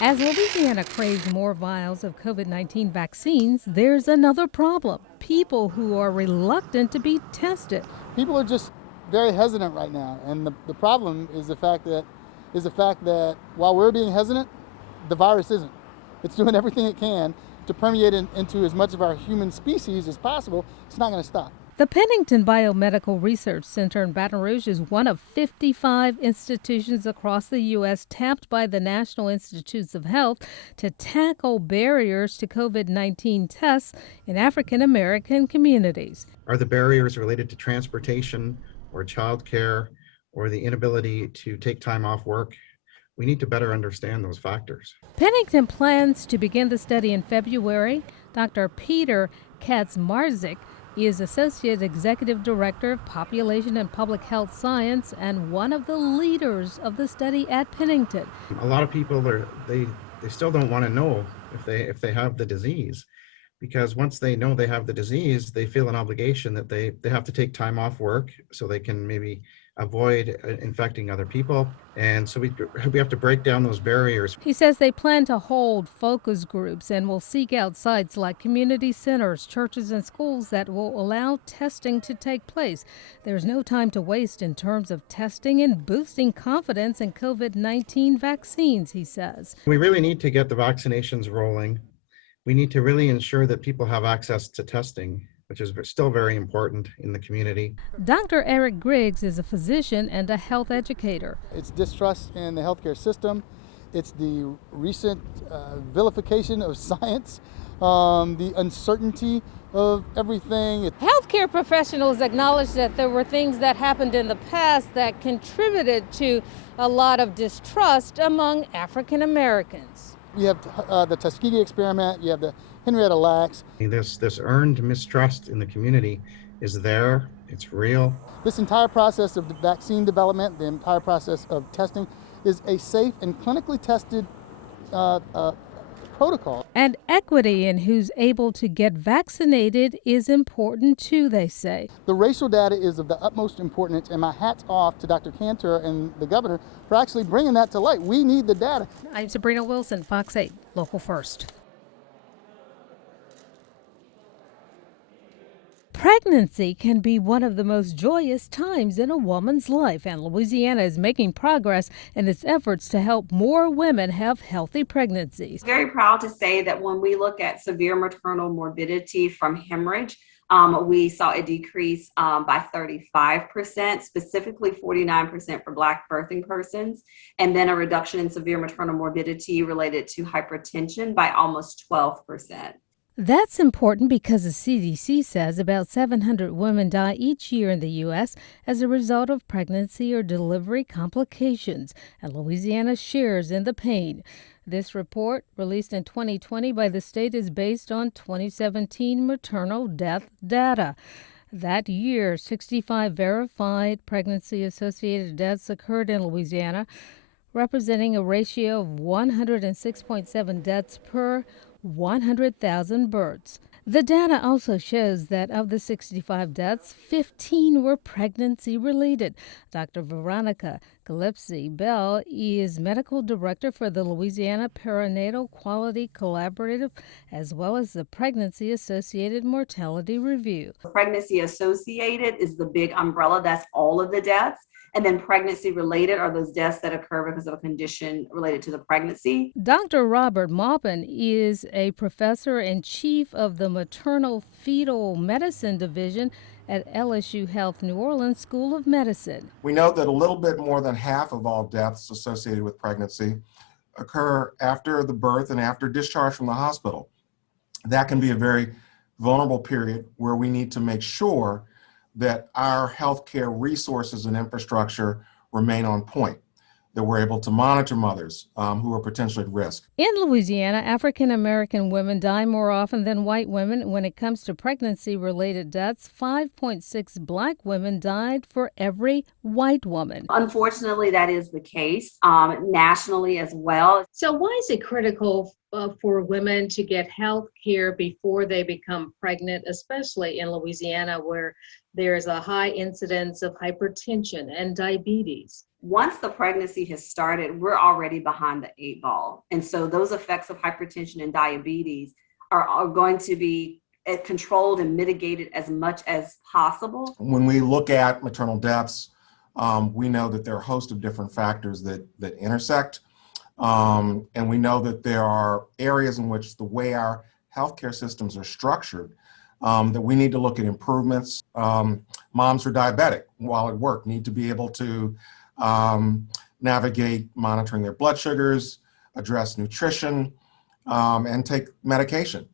As Louisiana craves more vials of COVID-19 vaccines, there's another problem. People who are reluctant to be tested. People are just very hesitant right now, and the problem is the fact that while we're being hesitant, the virus isn't. It's doing everything it can to permeate into as much of our human species as possible. It's not going to stop. The Pennington Biomedical Research Center in Baton Rouge is one of 55 institutions across the U.S. tapped by the National Institutes of Health to tackle barriers to COVID-19 tests in African American communities. Are the barriers related to transportation or childcare or the inability to take time off work? We need to better understand those factors. Pennington plans to begin the study in February. Dr. Peter Kaczmarzyk is Associate Executive Director of Population and Public Health Science and one of the leaders of the study at Pennington. A lot of people they still don't want to know if they have the disease, because once they know they have the disease, they feel an obligation that they have to take time off work so they can maybe avoid infecting other people. And so we have to break down those barriers. He says they plan to hold focus groups and will seek out sites like community centers, churches, and schools that will allow testing to take place. There's no time to waste in terms of testing and boosting confidence in COVID-19 vaccines, he says. We really need to get the vaccinations rolling. We need to really ensure that people have access to testing, which is still very important in the community. Dr. Eric Griggs is a physician and a health educator. It's distrust in the healthcare system. It's the recent vilification of science, the uncertainty of everything. Healthcare professionals acknowledge that there were things that happened in the past that contributed to a lot of distrust among African Americans. You have the Tuskegee experiment, you have the Henrietta Lacks. This earned mistrust in the community is there, it's real. This entire process of the vaccine development, the entire process of testing, is a safe and clinically tested protocol. And equity in who's able to get vaccinated is important too, they say. The racial data is of the utmost importance, and my hat's off to Dr. Cantor and the governor for actually bringing that to light. We need the data. I'm Sabrina Wilson, Fox 8, Local First. Pregnancy can be one of the most joyous times in a woman's life, and Louisiana is making progress in its efforts to help more women have healthy pregnancies. Very proud to say that when we look at severe maternal morbidity from hemorrhage, we saw a decrease by 35%, specifically 49% for Black birthing persons, and then a reduction in severe maternal morbidity related to hypertension by almost 12%. That's important because the CDC says about 700 women die each year in the U.S. as a result of pregnancy or delivery complications, and Louisiana shares in the pain. This report, released in 2020 by the state, is based on 2017 maternal death data. That year, 65 verified pregnancy-associated deaths occurred in Louisiana, representing a ratio of 106.7 deaths per 100,000 births. The data also shows that of the 65 deaths, 15 were pregnancy-related. Dr. Veronica Gillespie Bell is medical director for the Louisiana Perinatal Quality Collaborative, as well as the Pregnancy-Associated Mortality Review. Pregnancy-associated is the big umbrella. That's all of the deaths. And then pregnancy-related are those deaths that occur because of a condition related to the pregnancy. Dr. Robert Maupin is a professor and chief of the Maternal Fetal Medicine Division at LSU Health New Orleans School of Medicine. We know that a little bit more than half of all deaths associated with pregnancy occur after the birth and after discharge from the hospital. That can be a very vulnerable period where we need to make sure that our healthcare resources and infrastructure remain on point, that we're able to monitor mothers who are potentially at risk. In Louisiana, African American women die more often than white women. When it comes to pregnancy-related deaths, 5.6 Black women died for every white woman. Unfortunately, that is the case nationally as well. So why is it critical for women to get health care before they become pregnant, especially in Louisiana where there's a high incidence of hypertension and diabetes? once the pregnancy has started, we're already behind the 8 ball. And so those effects of hypertension and diabetes are going to be controlled and mitigated as much as possible. When we look at maternal deaths, we know that there are a host of different factors that intersect. And we know that there are areas in which the way our healthcare systems are structured, that we need to look at improvements. Moms who are diabetic while at work need to be able to navigate monitoring their blood sugars, address nutrition, and take medication.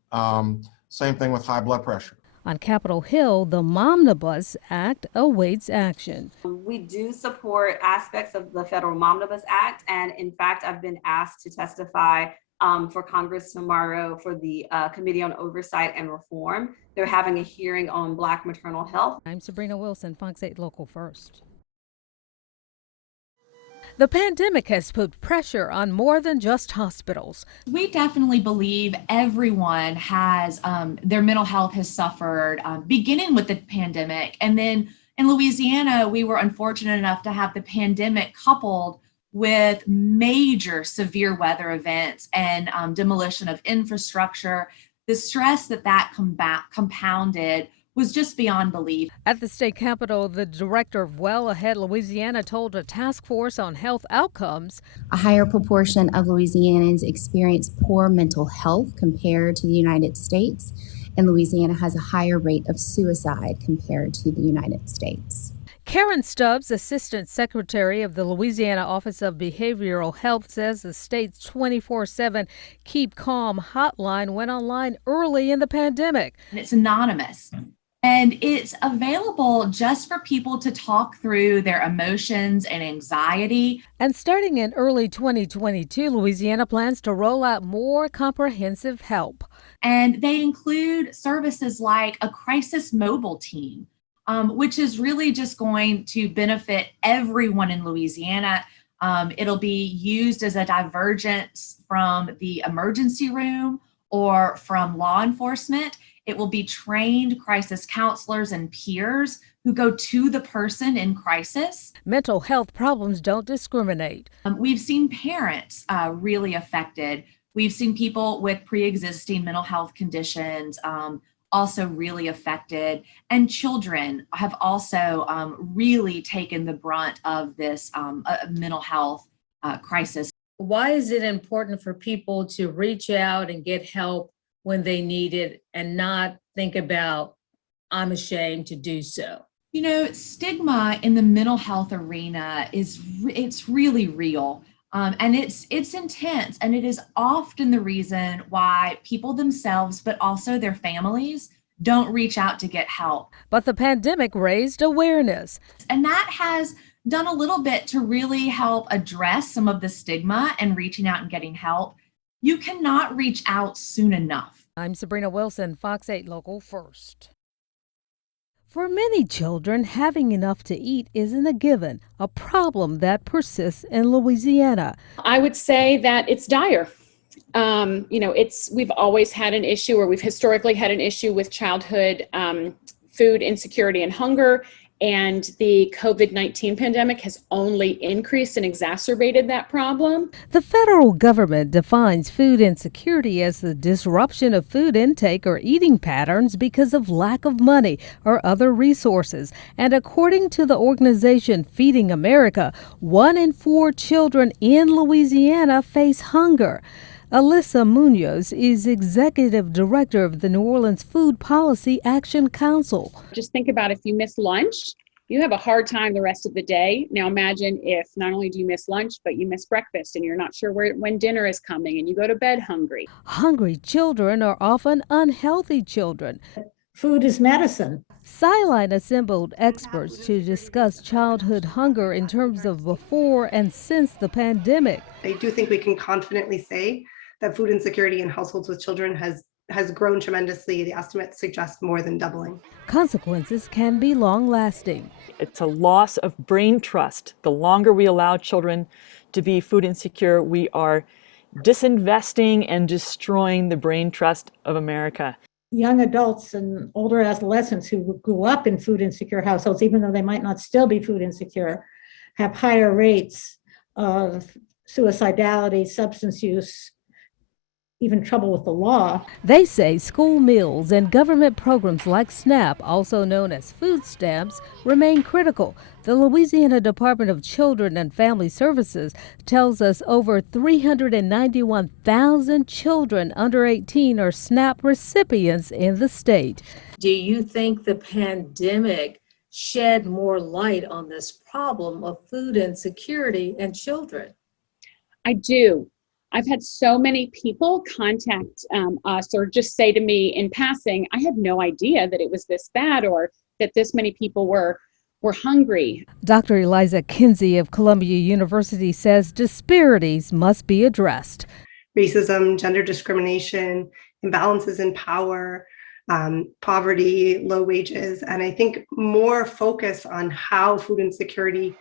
Same thing with high blood pressure. On Capitol Hill, the Momnibus Act awaits action. We do support aspects of the Federal Momnibus Act, and in fact, I've been asked to testify for Congress tomorrow for the Committee on Oversight and Reform. They're having a hearing on Black maternal health. I'm Sabrina Wilson, Fox 8 Local First. The pandemic has put pressure on more than just hospitals. We definitely believe everyone has, their mental health has suffered, beginning with the pandemic. And then in Louisiana, we were unfortunate enough to have the pandemic coupled with major severe weather events and demolition of infrastructure. The stress that compounded was just beyond belief. At the state capitol, the director of Well Ahead Louisiana told a task force on health outcomes. A higher proportion of Louisianans experience poor mental health compared to the United States, and Louisiana has a higher rate of suicide compared to the United States. Karen Stubbs, Assistant Secretary of the Louisiana Office of Behavioral Health, says the state's 24/7 Keep Calm hotline went online early in the pandemic. It's anonymous. And it's available just for people to talk through their emotions and anxiety. And starting in early 2022, Louisiana plans to roll out more comprehensive help. And they include services like a crisis mobile team, which is really just going to benefit everyone in Louisiana. It'll be used as a divergence from the emergency room or from law enforcement. It will be trained crisis counselors and peers who go to the person in crisis. Mental health problems don't discriminate. We've seen parents really affected. We've seen people with pre-existing mental health conditions also really affected. And children have also really taken the brunt of this mental health crisis. Why is it important for people to reach out and get help when they need it and not think about, I'm ashamed to do so? You know, stigma in the mental health arena it's really real. And it's intense, and it is often the reason why people themselves, but also their families, don't reach out to get help. But the pandemic raised awareness. And that has done a little bit to really help address some of the stigma and reaching out and getting help. You cannot reach out soon enough. I'm Sabrina Wilson, Fox 8 Local First. For many children, having enough to eat isn't a given, a problem that persists in Louisiana. I would say that it's dire. We've always had an issue, or we've historically had an issue with childhood food insecurity and hunger. And the COVID-19 pandemic has only increased and exacerbated that problem. The federal government defines food insecurity as the disruption of food intake or eating patterns because of lack of money or other resources. And according to the organization Feeding America, 1 in 4 children in Louisiana face hunger. Alyssa Munoz is executive director of the New Orleans Food Policy Action Council. Just think about if you miss lunch, you have a hard time the rest of the day. Now imagine if not only do you miss lunch, but you miss breakfast and you're not sure when dinner is coming and you go to bed hungry. Hungry children are often unhealthy children. Food is medicine. Sciline assembled experts to discuss childhood hunger in terms of before and since the pandemic. I do think we can confidently say that food insecurity in households with children has grown tremendously. The estimates suggest more than doubling. Consequences can be long-lasting. It's a loss of brain trust. The longer we allow children to be food insecure, we are disinvesting and destroying the brain trust of America. Young adults and older adolescents who grew up in food insecure households, even though they might not still be food insecure, have higher rates of suicidality, substance use, even trouble with the law. They say school meals and government programs like SNAP, also known as food stamps, remain critical. The Louisiana Department of Children and Family Services tells us over 391,000 children under 18 are SNAP recipients in the state. Do you think the pandemic shed more light on this problem of food insecurity in children? I do. I've had so many people contact us or just say to me in passing, I had no idea that it was this bad or that this many people were hungry. Dr. Eliza Kinsey of Columbia University says disparities must be addressed. Racism, gender discrimination, imbalances in power, poverty, low wages, and I think more focus on how food insecurity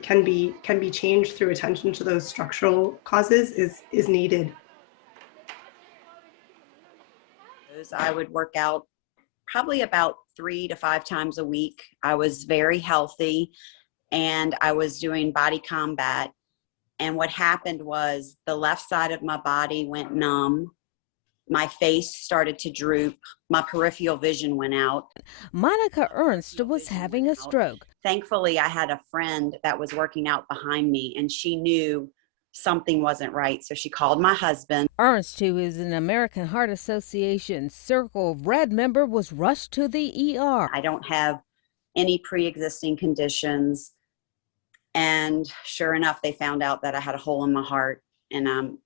can be changed through attention to those structural causes is needed. I would work out probably about 3 to 5 times a week. I was very healthy and I was doing body combat. And what happened was the left side of my body went numb. My face started to droop. My peripheral vision went out. Monica Ernst was having a stroke. Thankfully, I had a friend that was working out behind me and she knew something wasn't right. So she called my husband. Ernst, who is an American Heart Association Circle of Red member, was rushed to the ER. I don't have any pre-existing conditions. And sure enough, they found out that I had a hole in my heart and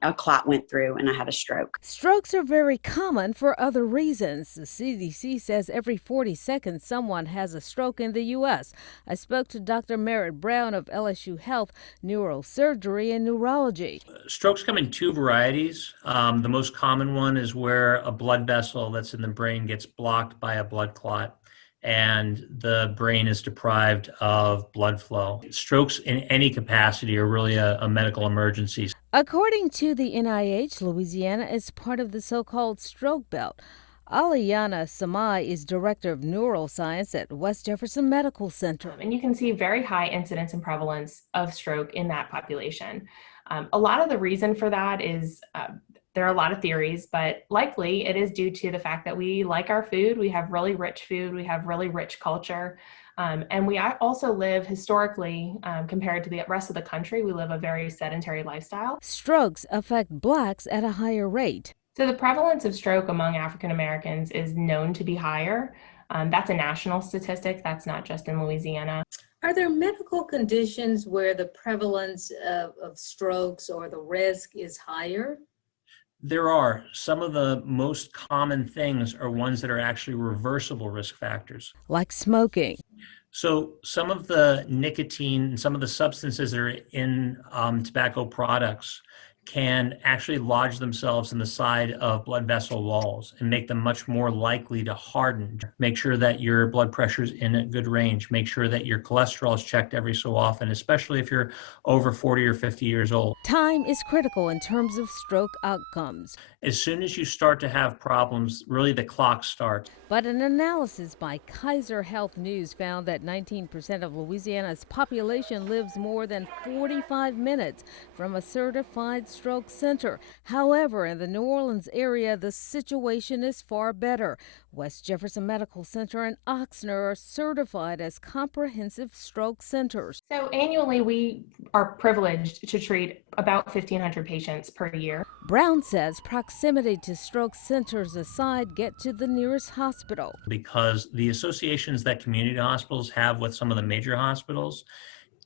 a clot went through and I had a stroke. Strokes are very common for other reasons. The CDC says every 40 seconds someone has a stroke in the U.S. I spoke to Dr. Merritt Brown of LSU Health, neurosurgery and neurology. Strokes come in 2 varieties. The most common one is where a blood vessel that's in the brain gets blocked by a blood clot and the brain is deprived of blood flow. Strokes in any capacity are really a medical emergency. According to the NIH, Louisiana is part of the so-called stroke belt. Aliana Samai is director of neuroscience at West Jefferson Medical Center. And you can see very high incidence and prevalence of stroke in that population. A lot of the reason for that is there are a lot of theories, but likely it is due to the fact that we like our food, we have really rich food, we have really rich culture, and we also live historically, compared to the rest of the country, we live a very sedentary lifestyle. Strokes affect Blacks at a higher rate. So the prevalence of stroke among African Americans is known to be higher. That's a national statistic, that's not just in Louisiana. Are there medical conditions where the prevalence of strokes or the risk is higher? There are. Some of the most common things are ones that are actually reversible risk factors. Like smoking. So some of the nicotine and some of the substances that are in tobacco products can actually lodge themselves in the side of blood vessel walls and make them much more likely to harden. Make sure that your blood pressure is in a good range. Make sure that your cholesterol is checked every so often, especially if you're over 40 or 50 years old. Time is critical in terms of stroke outcomes. As soon as you start to have problems, really the clock starts. But an analysis by Kaiser Health News found that 19% of Louisiana's population lives more than 45 minutes from a certified stroke center. However, in the New Orleans area, the situation is far better. West Jefferson Medical Center and Oxnard are certified as comprehensive stroke centers. So annually, we are privileged to treat about 1,500 patients per year. Brown says proximity to stroke centers aside, get to the nearest hospital. Because the associations that community hospitals have with some of the major hospitals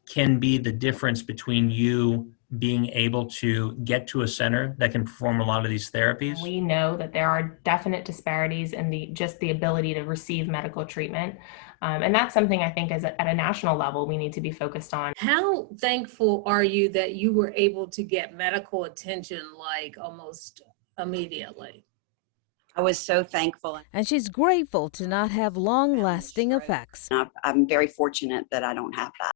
can be the difference between you being able to get to a center that can perform a lot of these therapies. We know that there are definite disparities in the ability to receive medical treatment. And that's something I think at a national level we need to be focused on. How thankful are you that you were able to get medical attention like almost immediately? I was so thankful. And she's grateful to not have long-lasting effects. I'm very fortunate that I don't have that.